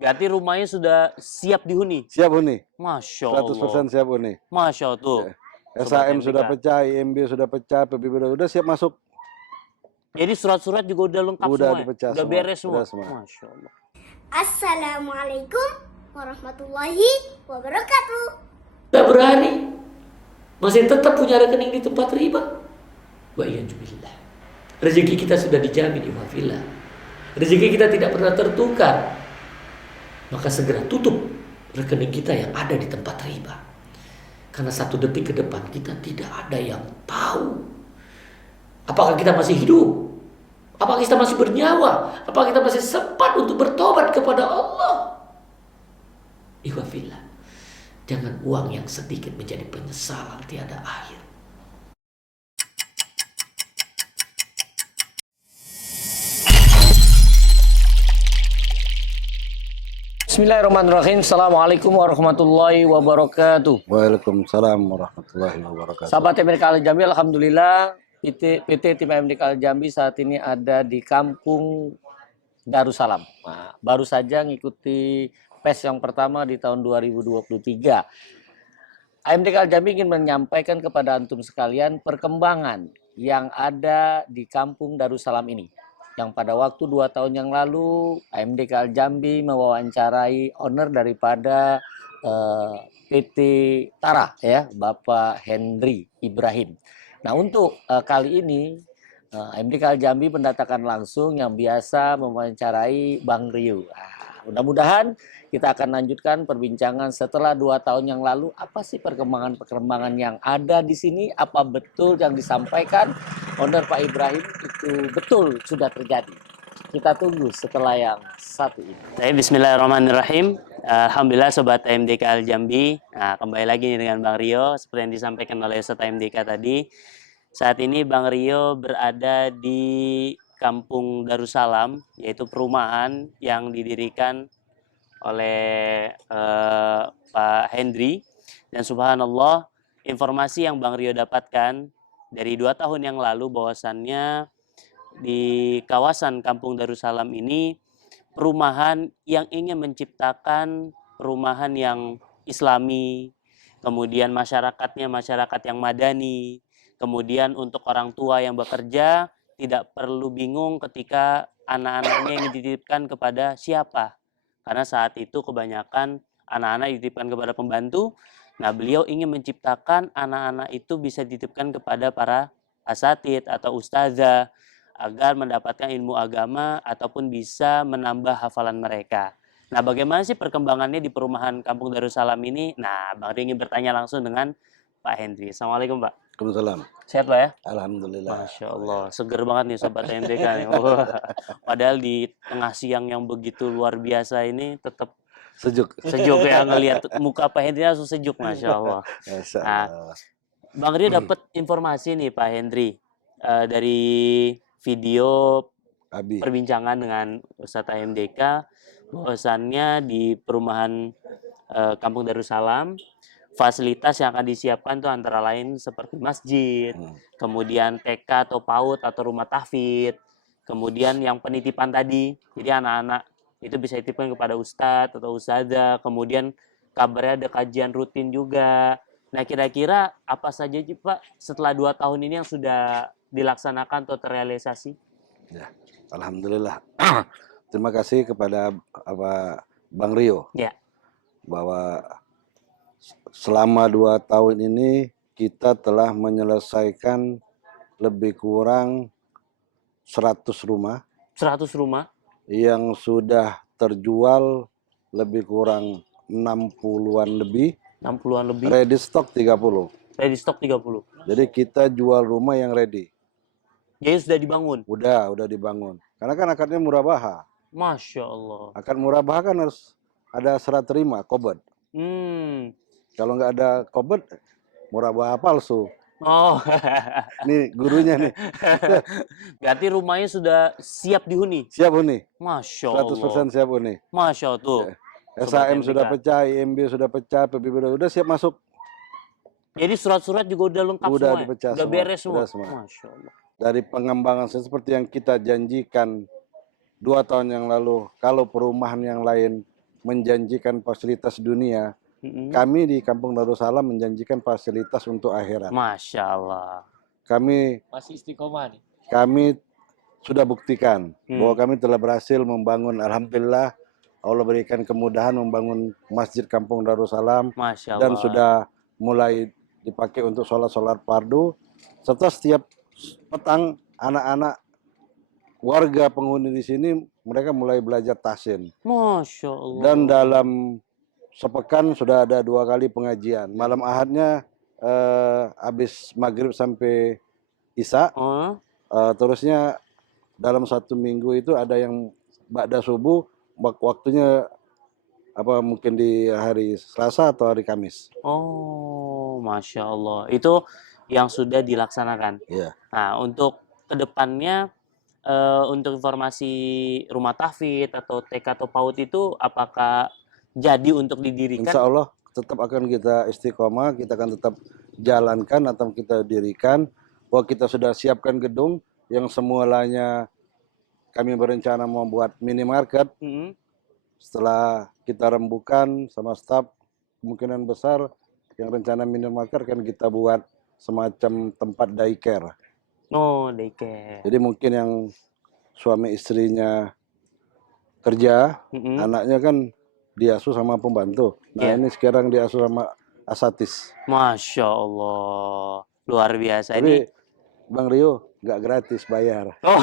Berarti rumahnya sudah siap dihuni? Siap huni. Masya 100% Allah. siap huni. Masya Allah tuh. Sobat SHM sudah MDK. pecah, IMB sudah pecah, PBB udah siap masuk. Jadi surat-surat juga udah lengkap Udah semua ya? dipecah Udah semua. beres semua? Udah semua. Masya Allah. Assalamualaikum warahmatullahi wabarakatuh. Gak berani, masih tetap punya rekening di tempat riba. Wa iyyazubillah. Rezeki kita sudah dijamin, ikhwafillah. Rezeki kita tidak pernah tertukar. Maka segera tutup rekening kita yang ada di tempat riba. Karena 1 detik ke depan kita tidak ada yang tahu. Apakah kita masih hidup? Apakah kita masih bernyawa? Apakah kita masih sempat untuk bertobat kepada Allah? Ikhwafillah, jangan uang yang sedikit menjadi penyesalan tiada akhir. Bismillahirrahmanirrahim. Assalamualaikum warahmatullahi wabarakatuh. Waalaikumsalam warahmatullahi wabarakatuh. Sahabat MDK Al Jambi, alhamdulillah PT Tim MDK Al Jambi saat ini ada di Kampung Darussalam. Nah, baru saja ngikuti PES yang pertama di tahun 2023. AMDK Al Jambi ingin menyampaikan kepada antum sekalian perkembangan yang ada di Kampung Darussalam ini. Yang pada waktu 2 tahun yang lalu AMDK Al Jambi mewawancarai owner daripada PT Tara ya, Bapak Henry Ibrahim. Nah, untuk kali ini AMDK Al Jambi mendatangkan langsung yang biasa mewawancarai Bang Rio. Nah, mudah-mudahan kita akan lanjutkan perbincangan setelah 2 tahun yang lalu. Apa sih perkembangan-perkembangan yang ada di sini? Apa betul yang disampaikan owner Pak Ibrahim itu betul sudah terjadi? Kita tunggu setelah yang satu ini. Bismillahirrahmanirrahim. Alhamdulillah Sobat MDK Al Jambi. Nah, kembali lagi dengan Bang Rio. Seperti yang disampaikan oleh Ustaz MDK tadi. Saat ini Bang Rio berada di Kampung Darussalam, yaitu perumahan yang didirikan oleh Pak Henry. Dan subhanallah, informasi yang Bang Rio dapatkan dari 2 tahun yang lalu bahwasannya di kawasan Kampung Darussalam ini perumahan yang ingin menciptakan perumahan yang islami, kemudian masyarakatnya masyarakat yang madani, kemudian untuk orang tua yang bekerja tidak perlu bingung ketika anak-anaknya yang dititipkan kepada siapa. Karena saat itu kebanyakan anak-anak dititipkan kepada pembantu. Nah, beliau ingin menciptakan anak-anak itu bisa dititipkan kepada para asatid atau ustazah agar mendapatkan ilmu agama ataupun bisa menambah hafalan mereka. Nah, bagaimana sih perkembangannya di perumahan Kampung Darussalam ini? Nah, Bang Rio ingin bertanya langsung dengan Pak Henry. Assalamualaikum, Pak. Waalaikumsalam. Sehat, Pak ya? Alhamdulillah. Masya Allah, seger banget nih Sobat MDK nih. Padahal di tengah siang yang begitu luar biasa ini tetap Sejuk. sejuk ya, ngelihat muka Pak Henry langsung sejuk, Masya Allah. Nah, Bang Rio dapat informasi nih Pak Henry dari video perbincangan dengan Ustadz MDK bahwasannya di perumahan Kampung Darussalam fasilitas yang akan disiapkan tuh antara lain seperti masjid, kemudian TK atau PAUD atau rumah tahfidz, kemudian yang penitipan tadi, jadi anak-anak itu bisa dititipkan kepada ustadz atau ustazah, kemudian kabarnya ada kajian rutin juga. Nah, kira-kira apa saja sih Pak setelah 2 tahun ini yang sudah dilaksanakan atau terrealisasi? Ya, alhamdulillah. Terima kasih kepada Bang Rio. Ya. Bahwa selama 2 tahun ini kita telah menyelesaikan lebih kurang 100 rumah. 100 rumah? Yang sudah terjual lebih kurang 60-an lebih. 60-an lebih. Ready stock 30. Ready stock 30. Jadi kita jual rumah yang ready. Jadi sudah dibangun? Udah dibangun. Karena kan akadnya murabaha. Masya Allah. Akad murabaha kan harus ada serat terima, qobd. Kalau nggak ada qobd, murabaha palsu. Oh, nih gurunya nih. Berarti rumahnya sudah siap dihuni? Siap huni. Masya Allah. 100% siap huni. Masya Allah tuh. SHM sudah pecah, IMB sudah pecah, PBB udah siap masuk. Jadi surat-surat juga udah lengkap udah semua? Dipecah udah semua. Beres semua? Udah semua. Masya Allah. Dari pengembangan seperti yang kita janjikan 2 tahun yang lalu, kalau perumahan yang lain menjanjikan fasilitas dunia, Mm-mm. kami di Kampung Darussalam menjanjikan fasilitas untuk akhirat. Masya Allah. Kami Masih istiqomah nih. kami sudah buktikan bahwa Hmm. kami telah berhasil membangun, alhamdulillah Allah berikan kemudahan membangun Masjid Kampung Darussalam Masya dan Allah. sudah mulai dipakai untuk sholat fardu, serta setiap petang anak-anak warga penghuni di sini mereka mulai belajar tahsin. Masya Allah. Dan dalam sepekan sudah ada 2 kali pengajian. Malam Ahadnya habis maghrib sampai Isya. Oh, Terusnya dalam 1 minggu itu ada yang ba'da subuh, waktunya apa mungkin di hari Selasa atau hari Kamis. oh, Masya Allah. Itu yang sudah dilaksanakan. Iya. Nah, untuk kedepannya, untuk informasi rumah tahfidz atau TK atau PAUD itu apakah jadi untuk didirikan? Insya Allah tetap akan kita istiqomah, kita akan tetap jalankan atau kita dirikan. Bahwa kita sudah siapkan gedung yang semulanya kami berencana membuat minimarket. Mm-mm. Setelah kita rembukan sama staf, kemungkinan besar yang rencana minimarket akan kita buat semacam tempat daycare. Oh, daycare. Jadi mungkin yang suami istrinya kerja, Mm-mm. anaknya kan diasuh sama pembantu. Nah Iya. ini sekarang diasuh sama asatis. Masya Allah. Luar biasa Tapi ini. Bang Rio nggak gratis bayar. Oh,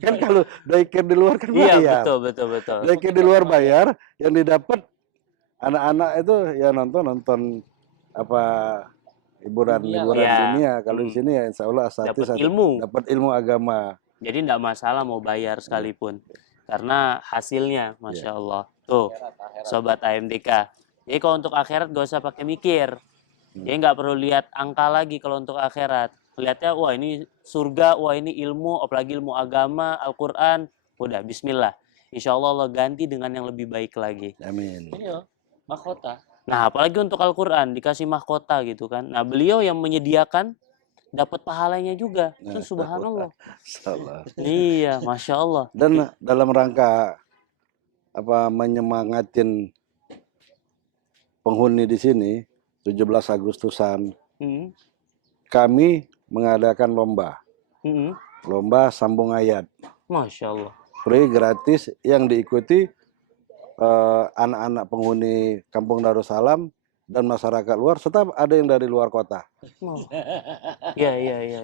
Kan kalau daycare di luar kan iya, bayar. betul. Daycare di luar bayar, yang didapat anak-anak itu ya nonton apa hiburan Dunia. Iya. dunia. Kalau di Hmm. sini ya insya Allah asatis Dapat ilmu. dapat ilmu agama. Jadi enggak masalah mau bayar sekalipun. Karena hasilnya, Masya Allah. Tuh, Sobat AMDK. Jadi kalau untuk akhirat gak usah pakai mikir. Jadi nggak perlu lihat angka lagi kalau untuk akhirat. Lihatnya, wah ini surga, wah ini ilmu, apalagi ilmu agama, Al-Quran. Udah, bismillah. Insya Allah Allah ganti dengan yang lebih baik lagi. Amin. Ini loh, mahkota. Nah, apalagi untuk Al-Quran, dikasih mahkota gitu kan. Nah, beliau yang menyediakan, dapat pahalanya juga. Itu subhanallah. Salah. Iya, Masya Allah. Dan dalam rangka apa menyemangatin penghuni di sini 17 Agustusan Hmm. kami mengadakan Hmm. lomba sambung ayat Masya Allah. free gratis yang diikuti anak-anak penghuni Kampung Darussalam dan masyarakat luar serta ada yang dari luar kota. Oh. Iya.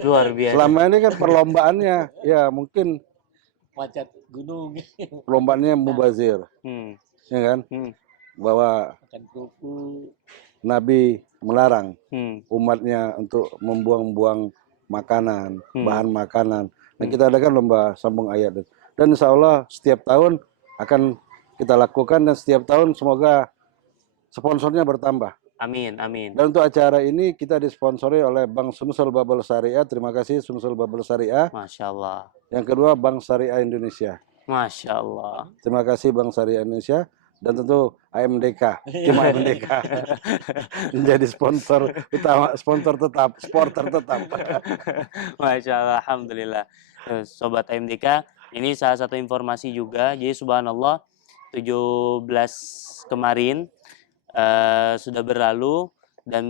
Luar biasa. Selama ini kan perlombaannya ya mungkin Manjat gunung, perlombaannya mubazir, Hmm. ya kan? Hmm. Bahwa makan kerupuk. Nabi melarang Hmm. umatnya untuk membuang-buang makanan, bahan makanan. Nah, Hmm. kita adakan lomba sambung ayat. Dan insya Allah setiap tahun akan kita lakukan dan setiap tahun semoga sponsornya bertambah. Amin. Dan untuk acara ini kita disponsori oleh Bank Sumsel Babel Syariah. Terima kasih Sumsel Babel Syariah. Masya Allah. Yang kedua Bank Syariah Indonesia. Masya Allah. Terima kasih Bank Syariah Indonesia. Dan tentu AMDK, tim AMDK menjadi sponsor utama, supporter tetap. Masya Allah, alhamdulillah. Sobat AMDK, ini salah satu informasi juga. Jadi subhanallah, 17 kemarin sudah berlalu dan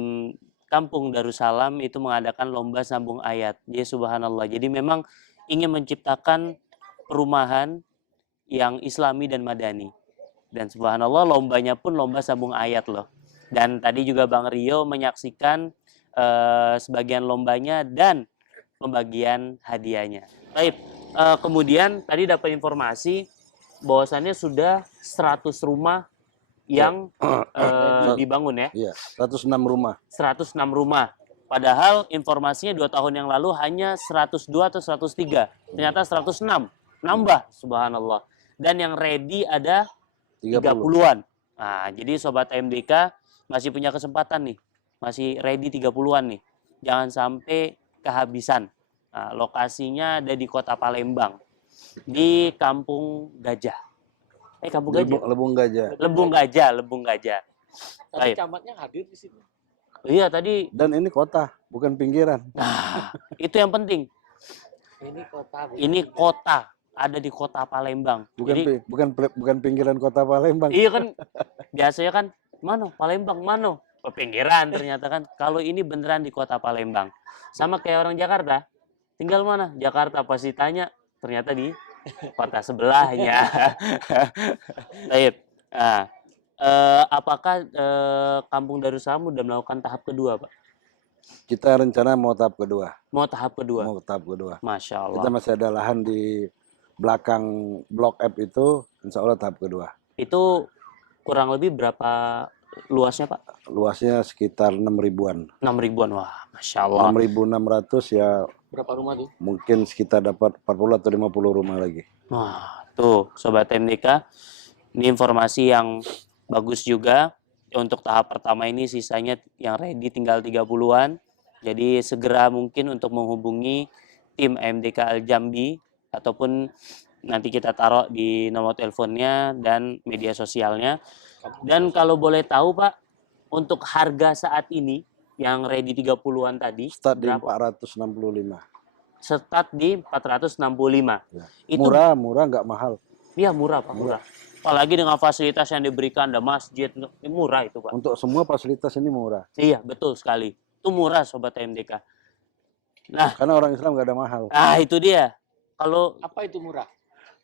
Kampung Darussalam itu mengadakan lomba sambung ayat. Jadi subhanallah. Jadi memang ingin menciptakan perumahan yang islami dan madani. Dan subhanallah lombanya pun lomba sambung ayat loh. Dan tadi juga Bang Rio menyaksikan sebagian lombanya dan pembagian hadiahnya. Baik, kemudian tadi dapat informasi bahwasannya sudah 100 rumah yang dibangun ya. Iya, 106 rumah. 106 rumah. Padahal informasinya 2 tahun yang lalu hanya 102 atau 103. Ternyata 106. Nambah, subhanallah. Dan yang ready ada 30-an. Nah, jadi Sobat AMDK masih punya kesempatan nih. Masih ready 30-an nih. Jangan sampai kehabisan. Nah, lokasinya ada di Kota Palembang. Di Kampung Gajah. Kampung Gajah? Lebung Gajah. Lebung Gajah. Tadi Baik. camatnya hadir di sini. Iya, tadi. Dan ini kota, bukan pinggiran. Nah, itu yang penting. Ini kota. Ini kota. ada di kota Palembang. Bukan Jadi bukan pinggiran kota Palembang. iya kan, biasanya kan mana Palembang mana pinggiran, ternyata kan kalau ini beneran di kota Palembang. Sama kayak orang Jakarta, tinggal mana Jakarta, pasti tanya ternyata di kota sebelahnya. Baik. Nah, apakah Kampung Darussalam udah melakukan tahap kedua, Pak? Kita rencana mau tahap kedua. Mau tahap kedua? Mau tahap kedua. Masya Kita Allah. masih ada lahan di belakang Blok F itu, insya Allah tahap kedua. Itu kurang lebih berapa luasnya, Pak? Luasnya sekitar 6 ribuan. 6 ribuan, wah, Masya Allah. 6.600 ya, Berapa rumah tuh? mungkin sekitar dapat 40 atau 50 rumah lagi. Wah, tuh Sobat MDK, ini informasi yang bagus juga. Untuk tahap pertama ini sisanya yang ready tinggal 30-an. Jadi segera mungkin untuk menghubungi tim MDK Al Jambi ataupun nanti kita taruh di nomor teleponnya dan media sosialnya. Dan kalau boleh tahu Pak, untuk harga saat ini yang ready 30-an tadi Start di berapa? 465. Start di 465. Ya. Itu Murah, nggak mahal. iya murah Pak, murah. Apalagi dengan fasilitas yang diberikan, ada masjid, murah itu Pak. Untuk semua fasilitas ini murah. Iya, betul sekali. Itu murah Sobat MDK. Nah, Karena orang Islam nggak ada mahal. itu dia. Kalau Apa itu murah?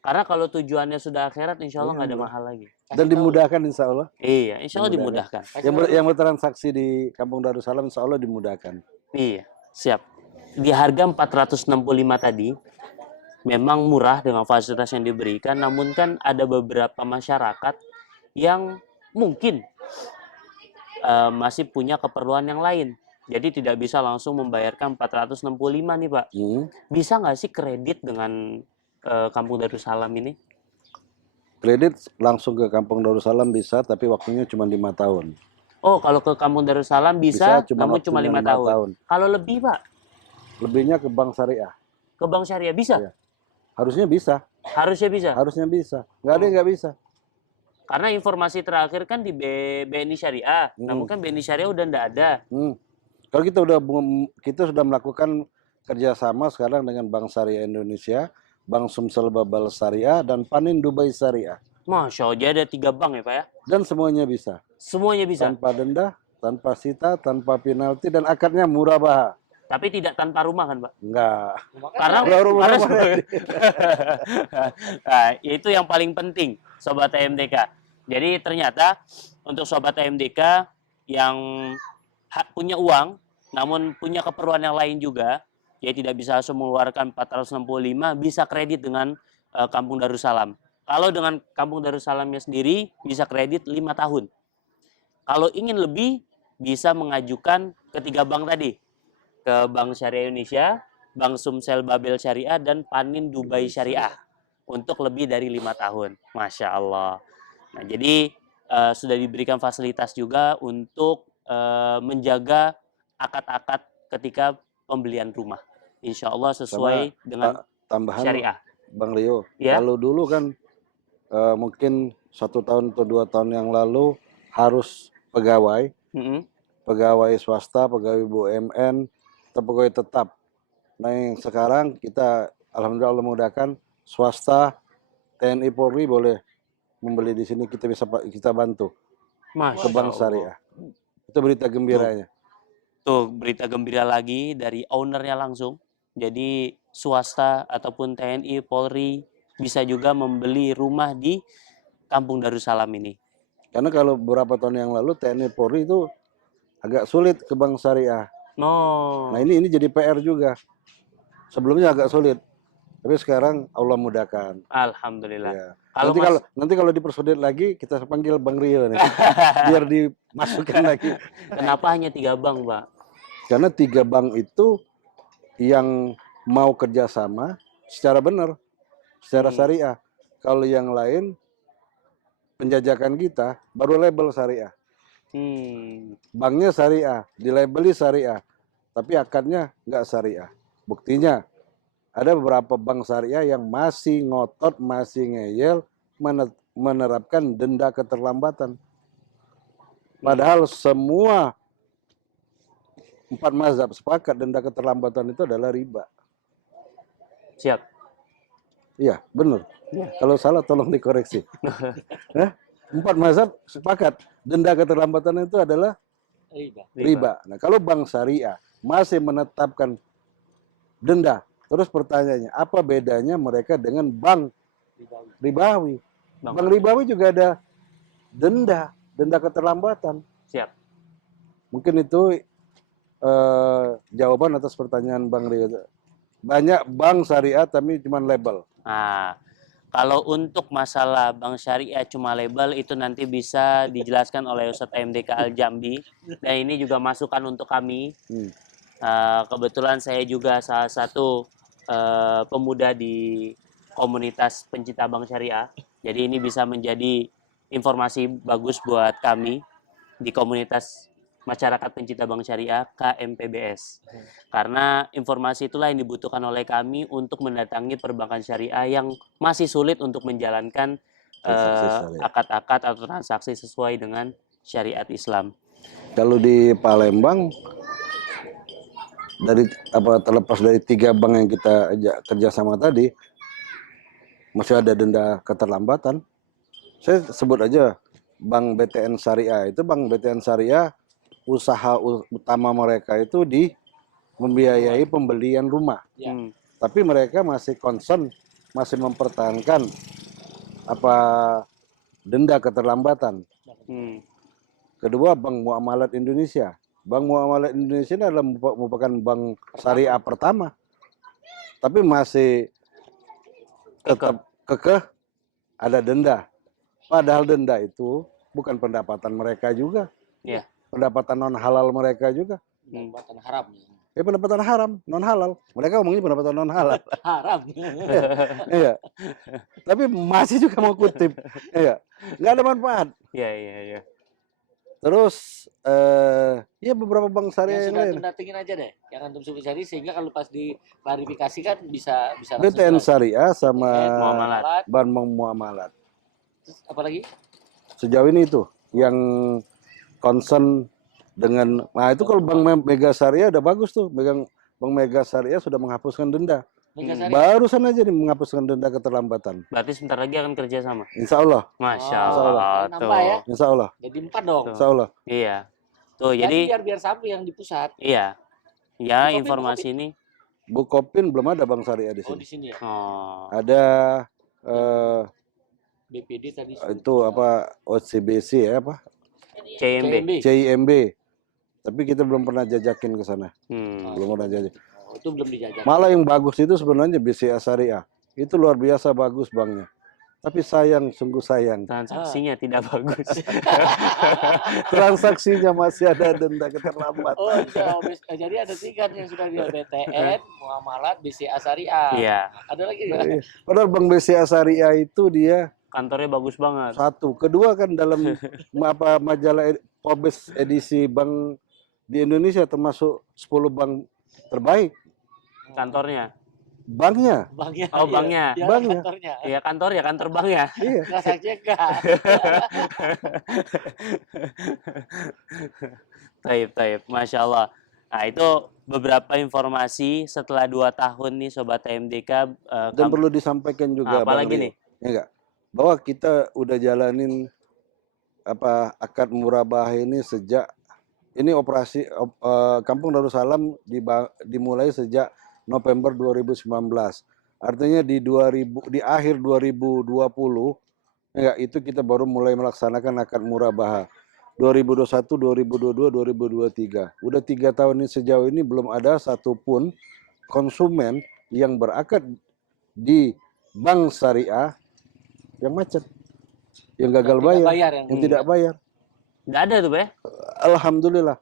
karena kalau tujuannya sudah akhirat, insya Allah Iya, nggak ada murah. mahal lagi. Dan dimudahkan insya Allah. Iya, insya Allah dimudahkan. Yang bertransaksi di Kampung Darussalam insya Allah dimudahkan. Iya, siap. Di harga 465 tadi, memang murah dengan fasilitas yang diberikan, namun kan ada beberapa masyarakat yang mungkin masih punya keperluan yang lain. Jadi tidak bisa langsung membayarkan 465 nih Pak. Bisa nggak sih kredit dengan Kampung Darussalam ini? Kredit langsung ke Kampung Darussalam bisa, tapi waktunya cuma 5 tahun. Oh, kalau ke Kampung Darussalam bisa, namun cuma 5 waktunya tahun. Kalau lebih Pak, Lebihnya ke Bank Syariah. ke Bank Syariah bisa? Iya. Harusnya bisa. Harusnya bisa. Harusnya bisa. Nggak ada yang nggak bisa. Karena informasi terakhir kan di BNI Syariah, namun kan BNI Syariah udah nggak ada. Kalau kita sudah melakukan kerjasama sekarang dengan Bank Syariah Indonesia, Bank Sumsel Babal Syariah, dan Panin Dubai Syariah. Masya Allah, jadi ada 3 bank ya Pak ya? Dan semuanya bisa. Semuanya bisa. Tanpa denda, tanpa sita, tanpa penalti, dan akadnya murah bah. Tapi tidak tanpa rumah kan Pak? Enggak. Karena, Rumah nah, itu yang paling penting Sobat AMDK. Jadi ternyata untuk Sobat AMDK yang punya uang, namun punya keperluan yang lain juga, ya tidak bisa langsung mengeluarkan 465, bisa kredit dengan Kampung Darussalam. Kalau dengan Kampung Darussalamnya sendiri, bisa kredit 5 tahun. Kalau ingin lebih, bisa mengajukan ke 3 bank tadi. Ke Bank Syariah Indonesia, Bank Sumsel Babel Syariah, dan Panin Dubai Syariah. Untuk lebih dari 5 tahun. Masya Allah. Nah, jadi sudah diberikan fasilitas juga untuk menjaga akad-akad ketika pembelian rumah. Insya Allah sesuai dengan tambahan syariah. Bang Rio, Ya. kalau dulu kan mungkin 1 tahun atau 2 tahun yang lalu harus pegawai swasta, pegawai BUMN, atau pegawai tetap. Nah yang sekarang kita alhamdulillah Allah mudahkan, swasta, TNI Polri boleh membeli di sini, kita bantu ke Bank Syariah. Itu berita gembiranya. Tuh berita gembira lagi dari ownernya langsung. Jadi swasta ataupun TNI, Polri bisa juga membeli rumah di Kampung Darussalam ini. Karena kalau beberapa tahun yang lalu TNI Polri itu agak sulit ke Bank Syariah. No. Nah ini jadi PR juga. Sebelumnya agak sulit, tapi sekarang Allah mudahkan. Alhamdulillah. Ya. Kalau Nanti kalau dipersulit lagi, kita panggil Bang Rio nih, biar dimasukkan lagi. Kenapa hanya 3 bank, Pak? Karena 3 bank itu yang mau kerjasama secara benar, secara syariah. Kalau yang lain penjajakan kita baru label syariah. Banknya syariah, dilabeli syariah, tapi akadnya nggak syariah. Buktinya ada beberapa bank syariah yang masih ngotot, masih ngeyel menerapkan denda keterlambatan. Padahal semua 4 mazhab sepakat denda keterlambatan itu adalah riba. Siap. Iya, benar. Iya. Kalau salah tolong dikoreksi. Nah, 4 mazhab sepakat denda keterlambatan itu adalah riba. Nah, kalau bank syariah masih menetapkan denda, terus pertanyaannya, apa bedanya mereka dengan bank ribawi? Bank ribawi juga ada denda keterlambatan. Siap. Mungkin itu jawaban atas pertanyaan Bang Rio. Banyak bank syariah tapi cuma label. Nah, kalau untuk masalah bank syariah cuma label itu nanti bisa dijelaskan oleh Ustadz MDK Al-Jambi. Dan ini juga masukan untuk kami. Kebetulan saya juga salah satu pemuda di komunitas pencinta bank syariah. Jadi ini bisa menjadi informasi bagus buat kami di komunitas masyarakat pencinta bank syariah KMPBS. Karena informasi itulah yang dibutuhkan oleh kami untuk mendatangi perbankan syariah yang masih sulit untuk menjalankan akad-akad atau transaksi sesuai dengan syariat Islam. Kalau di Palembang dari terlepas dari 3 bank yang kita kerjasama tadi, masih ada denda keterlambatan. Saya sebut aja Bank BTN Syariah. Itu Bank BTN Syariah, usaha utama mereka itu di membiayai pembelian rumah. Tapi mereka masih concern, masih mempertahankan denda keterlambatan. Kedua, Bank Muamalat Indonesia. Bank Muamalat Indonesia ini adalah merupakan bank syariah pertama, tapi masih tetap kekeh ada denda. Padahal denda itu bukan pendapatan mereka juga, pendapatan non halal mereka juga. Pendapatan haram. Pendapatan haram, non halal. Mereka ngomongin pendapatan non halal. Haram. Iya. Tapi masih juga mau kutip. Iya. Nggak ada manfaat. Iya. Terus ya beberapa bank syariah yang lain. Datengin aja deh, yang antum sebut tadi, sehingga kalau pas diklarifikasi kan bisa BTN Syariah sama Bank Muamalat. Terus apa lagi? Sejauh ini itu yang concern dengan, nah itu kalau Bank Mega Syariah udah bagus tuh, Bank Mega Syariah sudah menghapuskan denda. Barusan aja nih menghapuskan denda keterlambatan. Berarti sebentar lagi akan kerja sama. Insya Allah. Masya Allah. Nambah ya? Insya Allah. Jadi 4 dong. Insya Allah. Iya. Tuh jadi biar sampai yang di pusat. Iya. Ya informasi ini. Bukopin belum ada bank syariah di sini. Oh di sini ya. Ada BPD tadi. Itu OCBC ya CIMB. Tapi kita belum pernah jajakin ke sana. Belum pernah jajak. Itu belum dijajak. Malah yang bagus itu sebenarnya BCA Syariah. Itu luar biasa bagus banknya. Tapi sayang, sungguh sayang. Transaksinya tidak bagus. Transaksinya masih ada denda keterlambatan. Oh iya, jadi ada 3 yang sudah di BTN, Muamalat, BCA Syariah. Iya. Ada lagi nggak? Padahal Bank BCA Syariah itu dia kantornya bagus banget. Satu, kedua kan dalam majalah Forbes edisi bank di Indonesia termasuk 10 bank terbaik. Kantornya. Banknya. Oh, banknya. Ya, Banknya. kantornya. Iya, kantor banknya. Iya. Transaksinya enggak. Taib. Masya Allah. Nah, itu beberapa informasi setelah 2 tahun nih Sobat TMDK. Dan perlu disampaikan juga apalagi nih? Ya enggak? Bahwa kita udah jalanin akad murabah ini sejak ini operasi Kampung Darussalam dimulai sejak November 2019. Artinya di akhir 2020 ya itu kita baru mulai melaksanakan akad murabah. 2021, 2022, 2023. Udah 3 tahun ini sejauh ini belum ada satupun konsumen yang berakad di bank syariah yang macet, yang gagal bayar, yang tidak bayar. Nggak ada tuh, Pak? Alhamdulillah.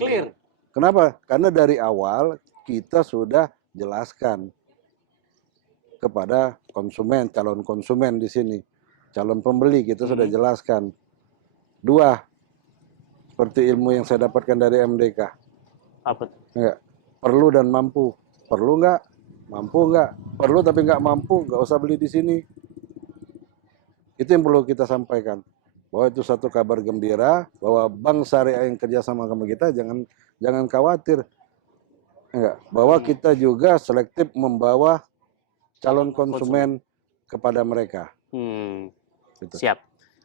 Clear. Kenapa? Karena dari awal kita sudah jelaskan kepada konsumen, calon konsumen di sini, calon pembeli kita sudah jelaskan. 2, seperti ilmu yang saya dapatkan dari MDK. Apa tuh? Enggak. Perlu dan mampu. Perlu nggak? Mampu nggak? Perlu tapi nggak mampu, nggak usah beli di sini. Itu yang perlu kita sampaikan. Bahwa itu satu kabar gembira, bahwa bank syariah yang kerjasama sama kita jangan khawatir. Enggak. Bahwa kita juga selektif membawa calon konsumen kepada mereka. Gitu. Siap.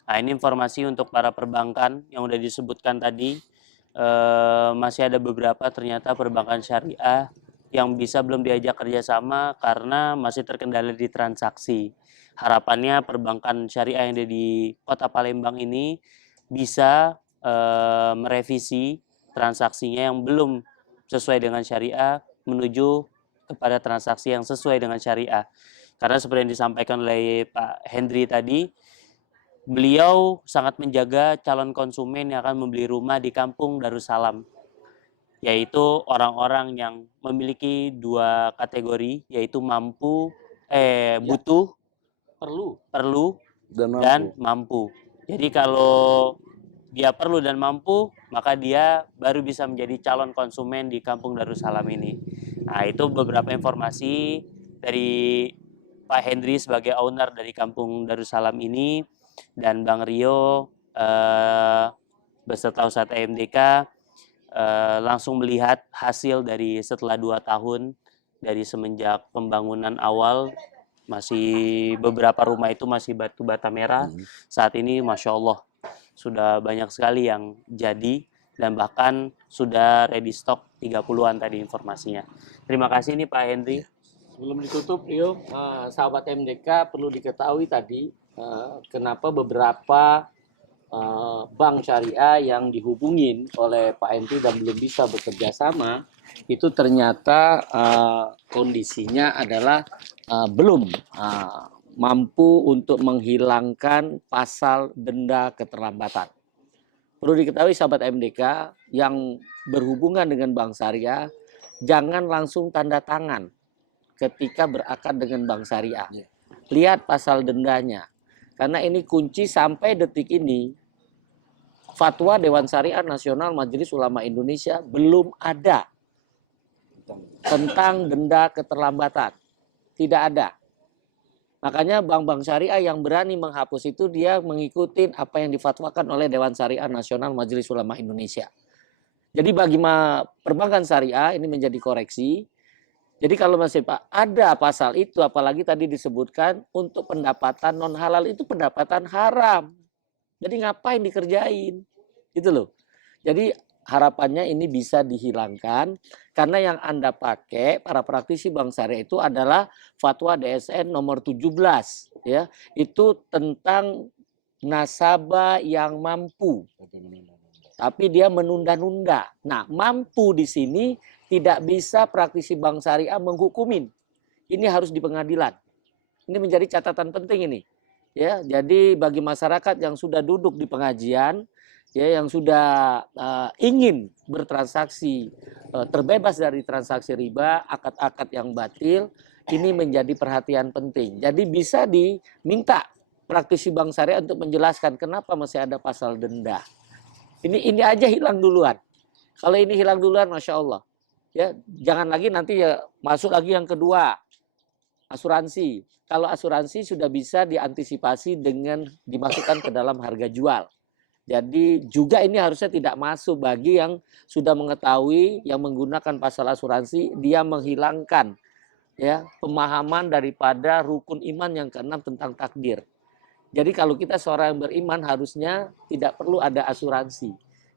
Nah, ini informasi untuk para perbankan yang udah disebutkan tadi. Masih ada beberapa ternyata perbankan syariah yang belum diajak kerjasama karena masih terkendala di transaksi. Harapannya perbankan syariah yang ada di Kota Palembang ini bisa merevisi transaksinya yang belum sesuai dengan syariah menuju kepada transaksi yang sesuai dengan syariah. Karena seperti yang disampaikan oleh Pak Hendri tadi, beliau sangat menjaga calon konsumen yang akan membeli rumah di Kampung Darussalam, yaitu orang-orang yang memiliki dua kategori, yaitu butuh, perlu dan mampu. Jadi kalau dia perlu dan mampu, maka dia baru bisa menjadi calon konsumen di Kampung Darussalam ini. Nah, itu beberapa informasi dari Pak Hendri sebagai owner dari Kampung Darussalam ini, dan Bang Rio beserta Ustadz AMDK langsung melihat hasil dari setelah 2 tahun dari semenjak pembangunan awal. Masih beberapa rumah itu masih batu bata merah. Saat ini Masya Allah sudah banyak sekali yang jadi dan bahkan sudah ready stock 30-an tadi informasinya. Terima kasih nih Pak Hendri. Sebelum ditutup, Rio, sahabat MDK perlu diketahui tadi kenapa beberapa bank syariah yang dihubungin oleh Pak Hendri dan belum bisa bekerja sama, itu ternyata kondisinya adalah belum mampu untuk menghilangkan pasal denda keterlambatan. Perlu diketahui sahabat MDK yang berhubungan dengan bank syariah, jangan langsung tanda tangan ketika berakad dengan bank syariah. Lihat pasal dendanya. Karena ini kunci sampai detik ini, fatwa Dewan Syariah Nasional Majelis Ulama Indonesia belum ada tentang denda keterlambatan. Tidak ada. Makanya bank-bank syariah yang berani menghapus itu dia mengikuti apa yang difatwakan oleh Dewan Syariah Nasional Majelis Ulama Indonesia. Jadi bagi perbankan syariah ini menjadi koreksi. Jadi kalau masih ada pasal itu, apalagi tadi disebutkan untuk pendapatan non halal itu pendapatan haram. Jadi ngapain dikerjain? Gitu loh. Jadi harapannya ini bisa dihilangkan karena yang Anda pakai para praktisi bank syariah itu adalah fatwa DSN nomor 17 ya. Itu tentang nasabah yang mampu. Tapi dia menunda-nunda. Nah, mampu di sini tidak bisa praktisi bank syariah menghukumin. Ini harus di pengadilan. Ini menjadi catatan penting ini. Ya, jadi bagi masyarakat yang sudah duduk di pengajian, ya, yang sudah ingin bertransaksi terbebas dari transaksi riba, akad-akad yang batil, ini menjadi perhatian penting. Jadi bisa diminta praktisi bank syariah untuk menjelaskan kenapa masih ada pasal denda. Ini aja hilang duluan. Kalau ini hilang duluan, Masya Allah. Ya, jangan lagi nanti ya masuk lagi yang kedua, asuransi. Kalau asuransi sudah bisa diantisipasi dengan dimasukkan ke dalam harga jual. Jadi juga ini harusnya tidak masuk bagi yang sudah mengetahui yang menggunakan pasal asuransi, dia menghilangkan ya pemahaman daripada rukun iman yang keenam tentang takdir. Jadi kalau kita seorang yang beriman harusnya tidak perlu ada asuransi.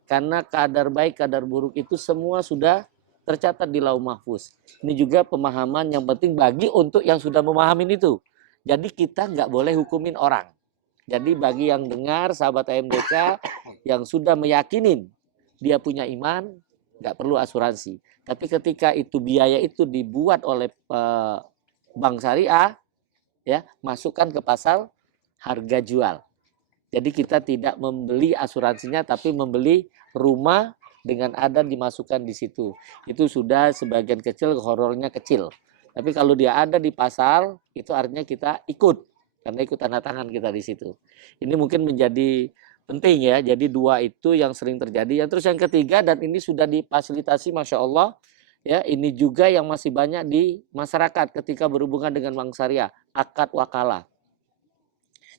Karena kadar baik, kadar buruk itu semua sudah tercatat di Lauh Mahfuz. Ini juga pemahaman yang penting bagi untuk yang sudah memahami itu. Jadi kita nggak boleh hukumin orang. Jadi bagi yang dengar, sahabat AMDK yang sudah meyakinin dia punya iman, nggak perlu asuransi. Tapi ketika itu biaya itu dibuat oleh bank syariah, ya masukkan ke pasal harga jual. Jadi kita tidak membeli asuransinya, tapi membeli rumah dengan ada dimasukkan di situ. Itu sudah sebagian kecil, horornya kecil. Tapi kalau dia ada di pasal, itu artinya kita ikut. Karena ikut tanda tangan kita di situ. Ini mungkin menjadi penting ya. Jadi dua itu yang sering terjadi. Terus yang ketiga, dan ini sudah difasilitasi Masya Allah. Ya, ini juga yang masih banyak di masyarakat ketika berhubungan dengan bank syariah. Akad wakalah.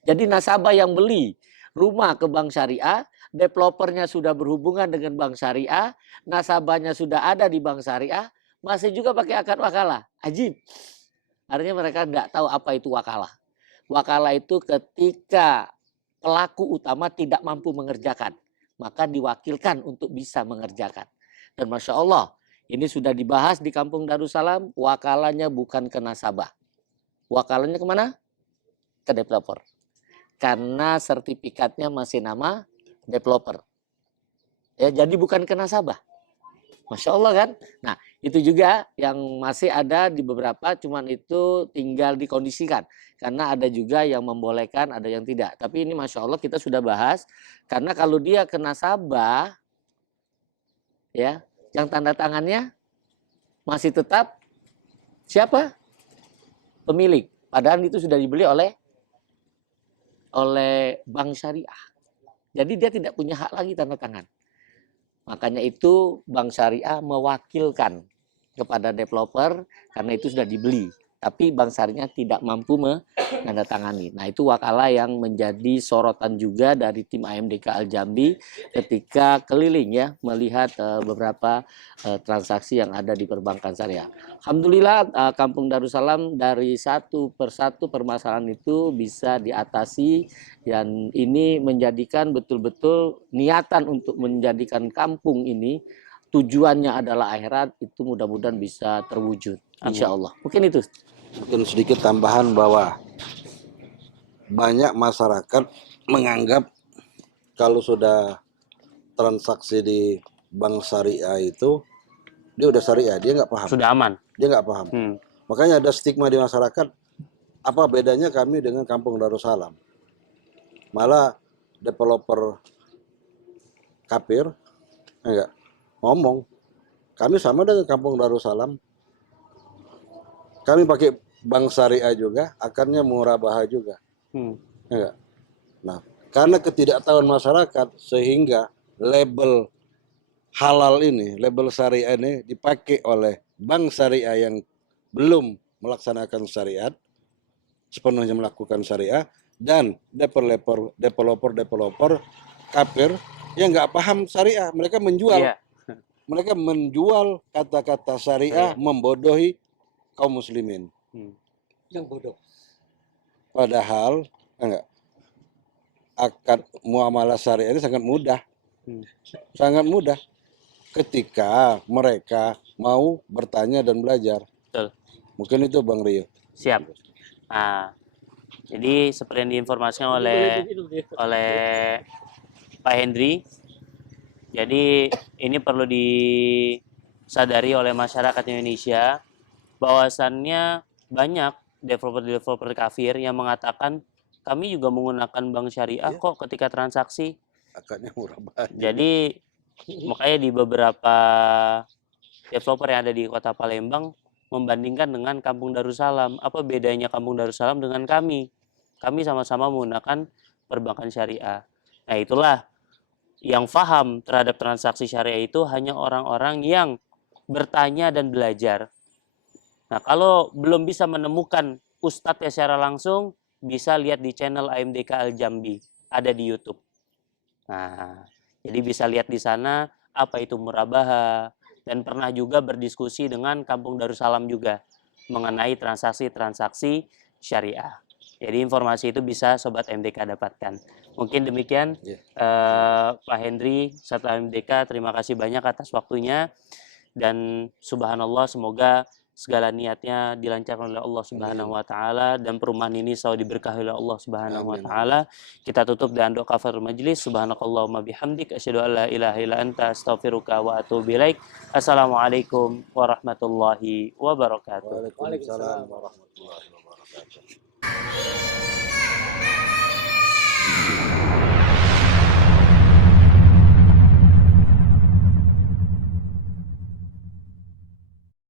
Jadi nasabah yang beli rumah ke bank syariah, developernya sudah berhubungan dengan bank syariah, nasabahnya sudah ada di bank syariah, masih juga pakai akad wakalah. Ajib. Artinya mereka nggak tahu apa itu wakalah. Wakalah itu ketika pelaku utama tidak mampu mengerjakan, maka diwakilkan untuk bisa mengerjakan. Dan Masya Allah, ini sudah dibahas di Kampung Darussalam, wakalanya bukan ke nasabah. Wakalanya kemana? Ke developer. Karena sertifikatnya masih nama developer. Ya, jadi bukan ke nasabah. Masya Allah kan? Nah, itu juga yang masih ada di beberapa, cuman itu tinggal dikondisikan. Karena ada juga yang membolehkan, ada yang tidak. Tapi ini Masya Allah kita sudah bahas. Karena kalau dia ke nasabah, ya, yang tanda tangannya masih tetap siapa? Pemilik. Padahal itu sudah dibeli oleh bank syariah. Jadi dia tidak punya hak lagi tanda tangan. Makanya itu bank syariah mewakilkan kepada developer karena itu sudah dibeli. Tapi bank syariah tidak mampu menandatangani. Nah, itu wakalah yang menjadi sorotan juga dari tim AMDK Al-Jambi ketika keliling ya melihat beberapa transaksi yang ada di perbankan syariah. Alhamdulillah Kampung Darussalam dari satu persatu permasalahan itu bisa diatasi, dan ini menjadikan betul-betul niatan untuk menjadikan kampung ini tujuannya adalah akhirat, itu mudah-mudahan bisa terwujud. Insya Allah. Mungkin itu. Mungkin sedikit tambahan bahwa banyak masyarakat menganggap kalau sudah transaksi di bank syariah itu dia udah syariah, dia nggak paham. Sudah aman. Dia nggak paham. Makanya ada stigma di masyarakat. Apa bedanya kami dengan Kampung Darussalam? Malah developer kafir enggak ngomong kami sama dengan Kampung Darussalam. Kami pakai bank syariah juga, akarnya murabahah juga. Enggak. Nah, karena ketidaktahuan masyarakat sehingga label halal ini, label syariah ini dipakai oleh bank syariah yang belum melaksanakan syariat, sepenuhnya melakukan syariah, dan developer kafir yang nggak paham syariah. Mereka menjual, mereka menjual kata-kata syariah, membodohi kaum muslimin. Yang bodoh. Padahal enggak, akad muamalah syariah ini sangat mudah. Sangat mudah ketika mereka mau bertanya dan belajar. Betul. Mungkin itu Bang Rio. Siap. Nah, jadi seperti yang diinformasikan oleh Pak Hendri, jadi ini perlu disadari oleh masyarakat Indonesia bahwasannya banyak developer kafir yang mengatakan kami juga menggunakan bank syariah kok ketika transaksi. Akadnya murah banget. Jadi makanya di beberapa developer yang ada di Kota Palembang membandingkan dengan Kampung Darussalam. Apa bedanya Kampung Darussalam dengan kami? Kami sama-sama menggunakan perbankan syariah. Nah, itulah yang paham terhadap transaksi syariah itu hanya orang-orang yang bertanya dan belajar. Nah, kalau belum bisa menemukan ustadz secara langsung, bisa lihat di channel AMDK Al-Jambi, ada di YouTube. Nah, jadi bisa lihat di sana apa itu murabaha, dan pernah juga berdiskusi dengan Kampung Darussalam juga mengenai transaksi-transaksi syariah. Jadi informasi itu bisa Sobat MDK dapatkan. Mungkin demikian Pak Hendri serta MDK, terima kasih banyak atas waktunya, dan subhanallah semoga segala niatnya dilancarkan oleh Allah Subhanahu wa taala dan perumahan ini selalu diberkahi oleh Allah Subhanahu wa taala. Kita tutup dengan doa kafaratul majlis. Subhanakallahumma bihamdik asyhadu an la ilaha illa anta astaghfiruka wa atubu ilaik. Assalamualaikum warahmatullahi wabarakatuh. Waalaikumsalam warahmatullahi wabarakatuh.